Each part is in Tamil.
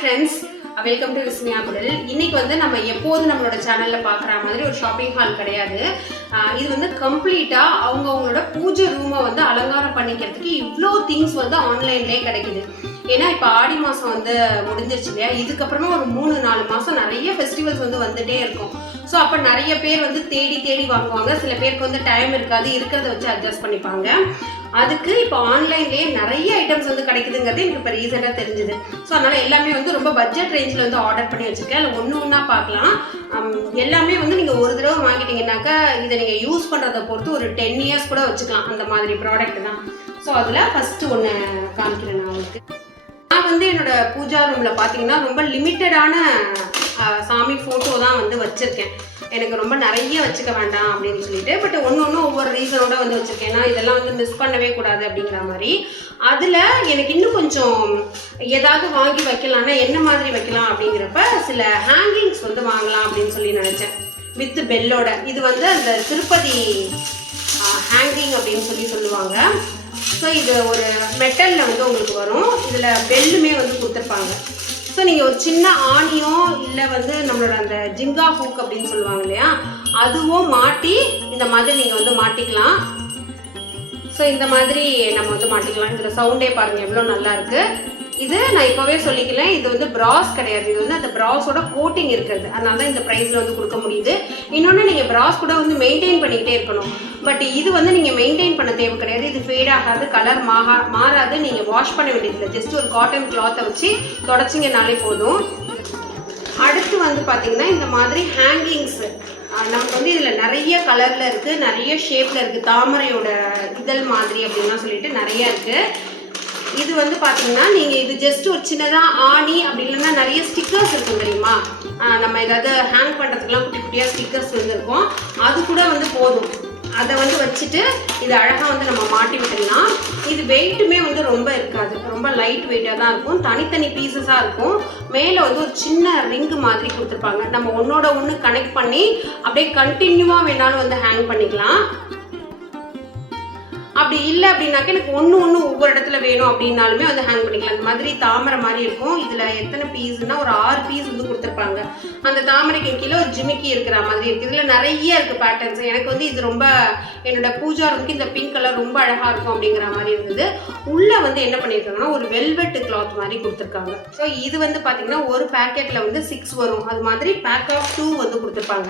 friends, welcome to Vismaya Kudal. இன்னைக்கு வந்து நம்ம எப்போது நம்மளோட சேனல்ல பார்க்குற மாதிரி ஒரு ஷாப்பிங் ஹால் கிடையாது. இது வந்து கம்ப்ளீட்டா அவங்களோட பூஜை ரூமை வந்து அலங்காரம் பண்ணிக்கிறதுக்கு இவ்வளோ திங்ஸ் வந்து ஆன்லைன்லேயே கிடைக்குது. ஏன்னா இப்போ ஆடி மாதம் வந்து முடிஞ்சிருச்சு இல்லையா, இதுக்கப்புறமா ஒரு 3-4 மாதம் நிறைய ஃபெஸ்டிவல்ஸ் வந்து வந்துட்டே இருக்கும். ஸோ அப்போ நிறைய பேர் வந்து தேடி வாங்குவாங்க. சில பேருக்கு வந்து டைம் இருக்காது, இருக்கிறத வச்சு அட்ஜஸ்ட் பண்ணிப்பாங்க. அதுக்கு இப்போ ஆன்லைன்லேயே நிறைய ஐட்டம்ஸ் வந்து கிடைக்குதுங்கிறது எனக்கு இப்போ ரீசெண்டாக தெரிஞ்சுது. ஸோ அதனால் எல்லாமே வந்து ரொம்ப பட்ஜெட் ரேஞ்சில் வந்து ஆர்டர் பண்ணி வச்சுருக்கேன். அதில் ஒன்றா பார்க்கலாம். எல்லாமே வந்து நீங்கள் ஒரு தடவை வாங்கிட்டீங்கன்னாக்கா இதை நீங்கள் யூஸ் பண்ணுறதை பொறுத்து ஒரு 10 இயர்ஸ் கூட வச்சுக்கலாம். அந்த மாதிரி ப்ராடக்ட் தான். ஸோ அதில் ஃபஸ்ட்டு ஒன்று காமிக்கிறேன் நான் உங்களுக்கு. நான் வந்து என்னோட பூஜா ரூமில் பார்த்தீங்கன்னா ரொம்ப லிமிட்டடான சாமி ஃபோட்டோ தான் வந்து வச்சுருக்கேன். எனக்கு ரொம்ப நிறைய வச்சுக்க வேண்டாம் அப்படின்னு சொல்லிட்டு, பட் ஒன்று ஒவ்வொரு ரீசனோட வந்து வச்சுருக்கேன். ஏன்னா இதெல்லாம் வந்து மிஸ் பண்ணவே கூடாது அப்படிங்கிற மாதிரி. அதில் எனக்கு இன்னும் கொஞ்சம் ஏதாவது வாங்கி வைக்கலாம்னா என்ன மாதிரி வைக்கலாம் அப்படிங்கிறப்ப சில ஹேங்கிங்ஸ் வந்து வாங்கலாம் அப்படின்னு சொல்லி நினச்சேன். வித் பெல்லோட. இது வந்து அந்த திருப்பதி ஹேங்கிங் அப்படின்னு சொல்லுவாங்க. ஸோ இது ஒரு மெட்டலில் வந்து உங்களுக்கு வரும். இதில் பெல்லுமே வந்து கொடுத்துருப்பாங்க. ஸோ நீங்கள் ஒரு சின்ன ஆணியோ இல்லை வந்து நம்மளோட அந்த ஜிங்கா ஹூக் அப்படின்னு சொல்லுவாங்க இல்லையா, அதுவும் மாட்டி இந்த மாதிரி நீங்கள் வந்து மாட்டிக்கலாம். ஸோ இந்த மாதிரி நம்ம வந்து மாட்டிக்கலாம். இதில் சவுண்டே பாருங்கள் எவ்வளோ நல்லா இருக்குது. இது நான் இப்போவே சொல்லிக்கலாம், இது வந்து பிராஸ் கிடையாது. இது வந்து அந்த பிராஸோட கோட்டிங் இருக்கிறது. அதனால தான் இந்த ப்ரைஸில் வந்து கொடுக்க முடியுது. இன்னொன்று நீங்கள் பிராஸ் கூட வந்து மெயின்டைன் பண்ணிக்கிட்டே இருக்கணும். பட் இது வந்து நீங்கள் மெயின்டைன் பண்ண தேவை கிடையாது. இது ஃபேட் ஆகாது, கலர் மாறாது. நீங்கள் வாஷ் பண்ண வேண்டியதில்லை. ஜஸ்ட் ஒரு காட்டன் கிளாத்தை வச்சு தொடச்சிங்கனாலே போதும். அடுத்து வந்து பார்த்தீங்கன்னா இந்த மாதிரி ஹேங்கிங்ஸ் நமக்கு வந்து இதில் நிறைய கலரில் இருக்குது, நிறைய ஷேப்பில் இருக்குது. தாமரையோட இதழ் மாதிரி அப்படின்லாம் சொல்லிட்டு நிறைய இருக்குது. இது வந்து பார்த்தீங்கன்னா நீங்கள் இது ஜஸ்ட் ஒரு சின்னதாக ஆணி அப்படி இல்லைன்னா நிறைய ஸ்டிக்கர்ஸ் இருக்கும் தெரியுமா, நம்ம ஏதாவது ஹேங் பண்ணுறதுக்குலாம் குட்டி குட்டியாக ஸ்டிக்கர்ஸ் வந்துருக்கும். அது கூட வந்து போதும். அதை வந்து வச்சுட்டு இது அழகாக வந்து நம்ம மாட்டி விட்டுடலாம். இது வெயிட்டுமே வந்து ரொம்ப இருக்காது, ரொம்ப லைட் வெயிட்டாக தான் இருக்கும். தனித்தனி பீசஸாக இருக்கும். மேலே வந்து ஒரு சின்ன ரிங்கு மாதிரி கொடுத்துருப்பாங்க. நம்ம ஒன்றோட ஒன்று கனெக்ட் பண்ணி அப்படியே கண்டினியூவாக வேணாலும் வந்து ஹேங் பண்ணிக்கலாம். அப்படி இல்லை அப்படின்னாக்க எனக்கு ஒன்று ஒவ்வொரு இடத்துல வேணும் அப்படின்னாலுமே வந்து ஹேங் பண்ணிக்கலாம். அந்த மாதிரி தாமரை மாதிரி இருக்கும். இதில் எத்தனை பீஸ்னா ஒரு 6 பீஸ் வந்து கொடுத்துருப்பாங்க. அந்த தாமரைக்கு கீழே ஒரு ஜிமிக்கி இருக்கிற மாதிரி இருக்குது. இதில் நிறைய இருக்குது பேட்டர்ன்ஸ். எனக்கு வந்து இது ரொம்ப என்னோட பூஜா ரூமுக்கு இந்த பிங்க் கலர் ரொம்ப அழகாக இருக்கும் அப்படிங்கிற மாதிரி இருந்தது. உள்ளே வந்து என்ன பண்ணியிருக்காங்கன்னா ஒரு வெல்வெட் கிளாத் மாதிரி கொடுத்துருக்காங்க. ஸோ இது வந்து பார்த்தீங்கன்னா ஒரு பேக்கெட்டில் வந்து 6 வரும். அது மாதிரி பேக் ஆஃப் 2 வந்து கொடுத்துருப்பாங்க.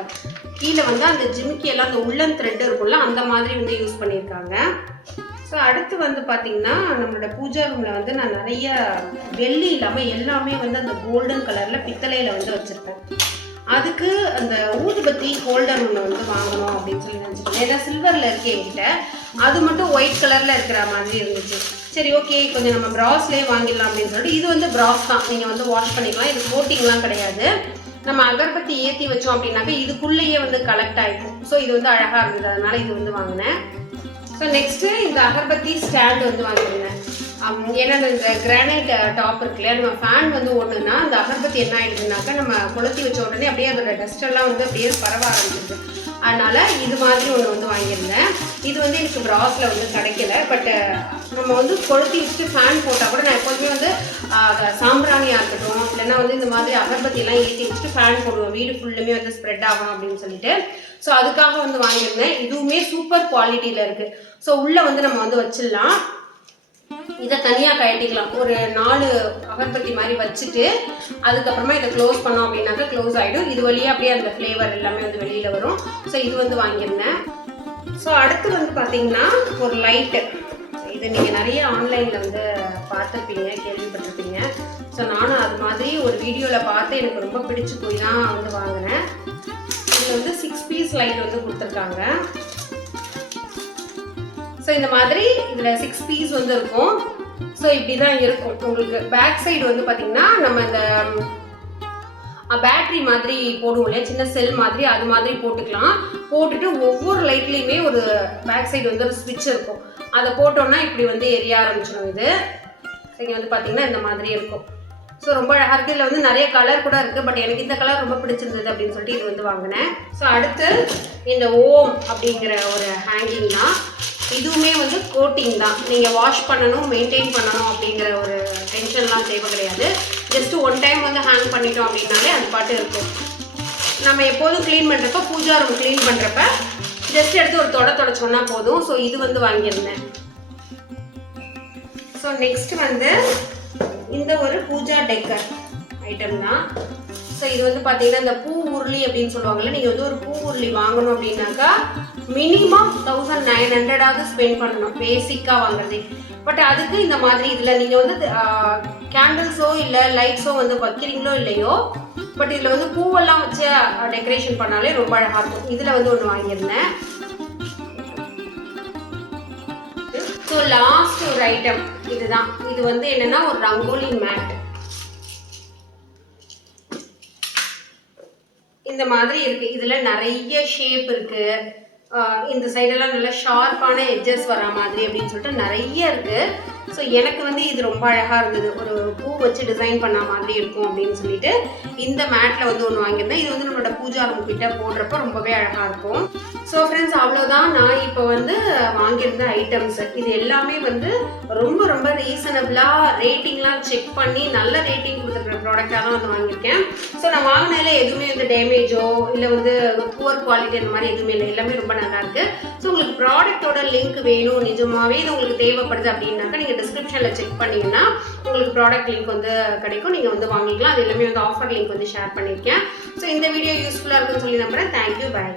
கீழே வந்து அந்த ஜிமிக்கி எல்லாம் அந்த உள்ளன் த்ரெட் இருக்கும்ல, அந்த மாதிரி வந்து யூஸ் பண்ணியிருக்காங்க. ஸோ அடுத்து வந்து பார்த்தீங்கன்னா நம்மளோட பூஜா ரூமில் வந்து நான் நிறைய வெள்ளி இல்லாமல் எல்லாமே வந்து அந்த கோல்டன் கலரில் பித்தளையில் வந்து வச்சுருப்பேன். அதுக்கு அந்த ஊதுபத்தி ஹோல்டர் ஒன்று வந்து வாங்கணும் அப்படின்னு சொல்லி நினச்சிட்டேன். ஏன்னா சில்வரில் இருக்கு என்கிட்ட, அது மட்டும் ஒயிட் கலரில் இருக்கிற மாதிரி இருந்துச்சு. சரி ஓகே, கொஞ்சம் நம்ம ப்ராஸ்லேயே வாங்கிடலாம் அப்படின்னு சொல்லிட்டு. இது வந்து ப்ராஸ் தான், நீங்கள் வந்து வாஷ் பண்ணிக்கலாம். இது கோட்டிங்லாம் கிடையாது. நம்ம அகர்பத்தி ஏற்றி வச்சோம் அப்படின்னாக்கா இதுக்குள்ளேயே வந்து கலெக்ட் ஆகிடும். ஸோ இது வந்து அழகாக இருந்தது, அதனால இது வந்து வாங்கினேன். ஸோ நெக்ஸ்ட்டு இந்த அகர்பத்தி ஸ்டாண்ட் வந்து வாங்கியிருந்தேன். ஏன்னா இந்த கிரானைட் டாப் இருக்கு இல்லையா, நம்ம ஃபேன் வந்து ஒன்றுனா அந்த அகர்பத்தி என்ன ஆகிடுதுனாக்கா நம்ம கொளுத்தி வச்ச உடனே அப்படியே அதோட டஸ்டெல்லாம் வந்து அப்படியே பரவ ஆரம்பிச்சிருது. அதனால் இது மாதிரி ஒன்று வந்து வாங்கியிருந்தேன். இது வந்து எனக்கு பிராஸில் வந்து கிடைக்கல. பட் நம்ம வந்து கொளுத்தி வச்சுட்டு ஃபேன் போட்டால் கூட நான் எப்போதுமே வந்து சாம்பிராணியாக இருக்கட்டும் இல்லைன்னா வந்து இந்த மாதிரி அகர்பத்தியெல்லாம் ஏற்றி வச்சுட்டு ஃபேன் போடுவோம், வீடு ஃபுல்லுமே வந்து ஸ்ப்ரெட் ஆகணும் அப்படின்னு சொல்லிட்டு. ஸோ அதுக்காக வந்து வாங்கியிருந்தேன். இதுவுமே சூப்பர் குவாலிட்டியில் இருக்குது. ஸோ உள்ளே வந்து நம்ம வந்து வச்சிடலாம். இதை தனியாக கழட்டிக்கலாம். ஒரு 4 அகர்பத்தி மாதிரி வச்சுட்டு அதுக்கப்புறமா இதை க்ளோஸ் பண்ணோம் அப்படின்னாக்கா க்ளோஸ் ஆகிடும். இது வழியாக அப்படியே அந்த ஃப்ளேவர் எல்லாமே வந்து வெளியில் வரும். ஸோ இது வந்து வாங்கியிருந்தேன். ஸோ அடுத்து வந்து பார்த்தீங்கன்னா ஒரு லைட்டு. இது நீங்கள் நிறைய ஆன்லைனில் வந்து பார்த்துருப்பீங்க, கேள்விப்பட்டிருப்பீங்க. ஸோ நானும் அது மாதிரி ஒரு வீடியோவில் பார்த்து எனக்கு ரொம்ப பிடிச்சி போய் தான் வந்து வாங்கினேன். இதில் வந்து 6 பீஸ் லைட் வந்து கொடுத்துருக்காங்க. ஸோ இந்த மாதிரி இதில் 6 பீஸ் வந்து இருக்கும். ஸோ இப்படி தான் இருக்கும். உங்களுக்கு பேக் சைடு வந்து பார்த்தீங்கன்னா நம்ம இந்த பேட்ரி மாதிரி போடுவோம் இல்லையா, சின்ன செல் மாதிரி, அது மாதிரி போட்டுக்கலாம். போட்டுட்டு ஒவ்வொரு லைட்லேயுமே ஒரு பேக் சைடு வந்து ஒரு ஸ்விட்ச் இருக்கும். அதை போட்டோன்னா இப்படி வந்து எரிய ஆரம்பிச்சிடும். இது இங்கே வந்து பார்த்தீங்கன்னா இந்த மாதிரி இருக்கும். ஸோ ரொம்ப அழகாக இருக்குது. இதில் வந்து நிறைய கலர் கூட இருக்குது. பட் எனக்கு இந்த கலர் ரொம்ப பிடிச்சிருந்தது அப்படின்னு சொல்லிட்டு இது வந்து வாங்கினேன். ஸோ அடுத்து இந்த ஓம் அப்படிங்கிற ஒரு ஹேங்கிங் தான். இதுவுமே வந்து கோட்டிங் தான். நீங்கள் வாஷ் பண்ணணும், மெயின்டைன் பண்ணணும் அப்படிங்கிற ஒரு டென்ஷன்லாம் தேவை கிடையாது. ஜஸ்ட்டு ஒன் டைம் வந்து ஹேங் பண்ணிட்டோம் அப்படின்னாலே அது பாட்டு இருக்கும். நம்ம எப்போதும் க்ளீன் பண்ணுறப்ப, பூஜா ரூம் க்ளீன் பண்ணுறப்ப ஜஸ்ட் எடுத்து ஒரு தொடச்சோன்னா போதும். ஸோ இது வந்து வாங்கியிருந்தேன். ஸோ நெக்ஸ்ட் வந்து இந்த ஒரு பூஜா டெக்கர் ஐட்டம் தான். ஸோ இது வந்து பார்த்தீங்கன்னா இந்த பூ உருளி அப்படின்னு சொல்லுவாங்கல்ல, நீங்கள் வந்து ஒரு பூ உருளி வாங்கணும் அப்படின்னாக்கா மினிமம் 1900 ஸ்பெண்ட் பண்ணணும் பேசிக்காக வாங்குறதே. பட் அதுக்கு இந்த மாதிரி இதில் நீங்கள் வந்து கேண்டில்ஸோ இல்லை லைட்ஸோ வந்து வைக்கிறீங்களோ இல்லையோ, பட் இதில் வந்து பூவெல்லாம் வச்சு டெக்கரேஷன் பண்ணாலே ரொம்ப அழகாக இருக்கும். இதில் வந்து ஒன்று வாங்கியிருந்தேன். ஸோ லாஸ்ட் ஒரு ஐட்டம் இதுதான். இது வந்து என்னன்னா ஒரு ரங்கோலி மேட். இந்த மாதிரி இருக்கு. இதுல நிறைய ஷேப் இருக்கு. இந்த சைடெல்லாம் நல்லா ஷார்ப்பான எட்ஜஸ் வர மாதிரி அப்படின்னு சொல்லிட்டு நிறைய இருக்கு. ஸோ எனக்கு வந்து இது ரொம்ப அழகாக இருந்தது. ஒரு பூ வச்சு டிசைன் பண்ண மாதிரி இருக்கும் அப்படின்னு சொல்லிட்டு இந்த மேட்டில் வந்து ஒன்று வாங்கியிருந்தேன். இது வந்து நம்மளோட பூஜா ரூம் கிட்ட போடுறப்ப ரொம்பவே அழகாக இருக்கும். ஸோ ஃப்ரெண்ட்ஸ், அவ்வளோதான் நான் இப்போ வந்து வாங்கியிருந்த ஐட்டம்ஸ். இது எல்லாமே வந்து ரொம்ப ரொம்ப ரீசனபிளாக ரேட்டிங்லாம் செக் பண்ணி நல்ல ரேட்டிங் கொடுத்துருக்குற ப்ராடக்டாக தான் வந்து வாங்கியிருக்கேன். ஸோ நான் வாங்கினதில் எதுவுமே வந்து டேமேஜோ இல்லை வந்து புவர் குவாலிட்டி அந்த மாதிரி எதுவுமே இல்லை. எல்லாமே ரொம்ப நல்லா இருக்கு. ஸோ உங்களுக்கு ப்ராடக்டோட லிங்க் வேணும், நிஜமாவே இது உங்களுக்கு தேவைப்படுது அப்படின்னாக்கா நீங்கள் டிஸ்கிரிப்ஷனில் செக் பண்ணிங்கன்னா உங்களுக்கு ப்ராடக்ட் லிங்க் வந்து கிடைக்கும். நீங்கள் வந்து வாங்கிக்கலாம். அது எல்லாமே வந்து ஆஃபர் லிங்க் வந்து ஷேர் பண்ணியிருக்கேன். ஸோ இந்த வீடியோ யூஸ்ஃபுல்லாக இருக்குன்னு சொல்லி நம்புறேன். தேங்க்யூ, பாய்.